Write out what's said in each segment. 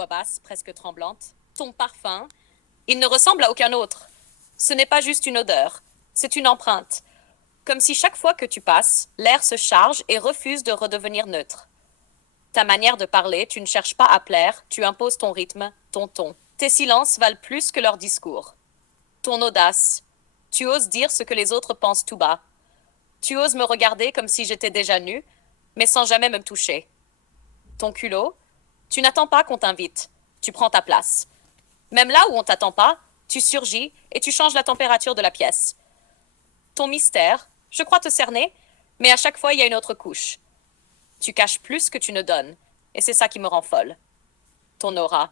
voix basse, presque tremblante. Ton parfum, il ne ressemble à aucun autre. Ce n'est pas juste une odeur, c'est une empreinte. Comme si chaque fois que tu passes, l'air se charge et refuse de redevenir neutre. Ta manière de parler, tu ne cherches pas à plaire, tu imposes ton rythme, ton ton. Tes silences valent plus que leurs discours. Ton audace, tu oses dire ce que les autres pensent tout bas. Tu oses me regarder comme si j'étais déjà nue, mais sans jamais me toucher. Ton culot, tu n'attends pas qu'on t'invite, tu prends ta place. Même là où on t'attend pas, tu surgis et tu changes la température de la pièce. Ton mystère, je crois te cerner, mais à chaque fois il y a une autre couche. Tu caches plus que tu ne donnes, et c'est ça qui me rend folle. Ton aura,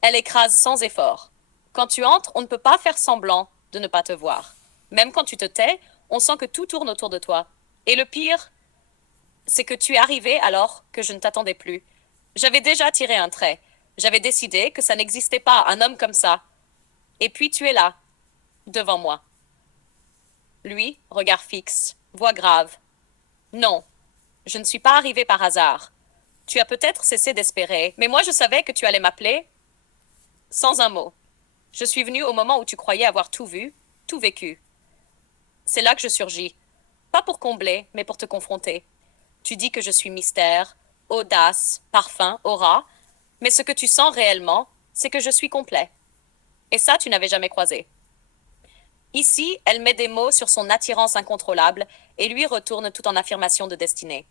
elle écrase sans effort. Quand tu entres, on ne peut pas faire semblant de ne pas te voir. Même quand tu te tais, on sent que tout tourne autour de toi. Et le pire, c'est que tu es arrivé alors que je ne t'attendais plus. J'avais déjà tiré un trait. J'avais décidé que ça n'existait pas, un homme comme ça. Et puis tu es là, devant moi. Lui, regard fixe, voix grave. Non, je ne suis pas arrivé par hasard. Tu as peut-être cessé d'espérer, mais moi je savais que tu allais m'appeler sans un mot. Je suis venu au moment où tu croyais avoir tout vu, tout vécu. C'est là que je surgis. Pas pour combler, mais pour te confronter. Tu dis que je suis mystère, audace, parfum, aura, mais ce que tu sens réellement, c'est que je suis complet. Et ça, tu n'avais jamais croisé. Ici, elle met des mots sur son attirance incontrôlable et lui retourne tout en affirmation de destinée.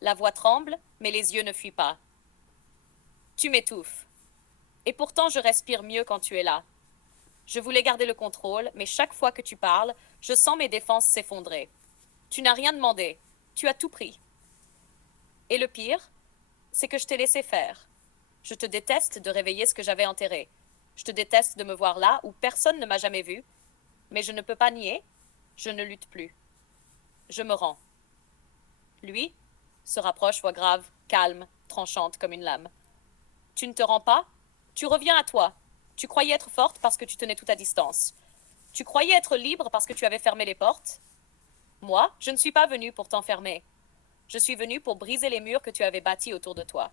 La voix tremble, mais les yeux ne fuient pas. Tu m'étouffes. Et pourtant, je respire mieux quand tu es là. Je voulais garder le contrôle, mais chaque fois que tu parles, je sens mes défenses s'effondrer. Tu n'as rien demandé. Tu as tout pris. Et le pire, c'est que je t'ai laissé faire. Je te déteste de réveiller ce que j'avais enterré. Je te déteste de me voir là où personne ne m'a jamais vu. Mais je ne peux pas nier, je ne lutte plus. Je me rends. Lui se rapproche, voix grave, calme, tranchante comme une lame. Tu ne te rends pas? Tu reviens à toi. Tu croyais être forte parce que tu tenais tout à distance. Tu croyais être libre parce que tu avais fermé les portes? Moi, je ne suis pas venue pour t'enfermer. Je suis venue pour briser les murs que tu avais bâtis autour de toi.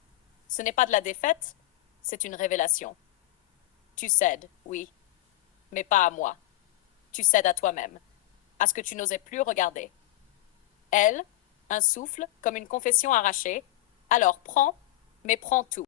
Ce n'est pas de la défaite, c'est une révélation. Tu cèdes, oui, mais pas à moi. Tu cèdes à toi-même, à ce que tu n'osais plus regarder. Elle, un souffle, comme une confession arrachée. Alors prends, mais prends tout.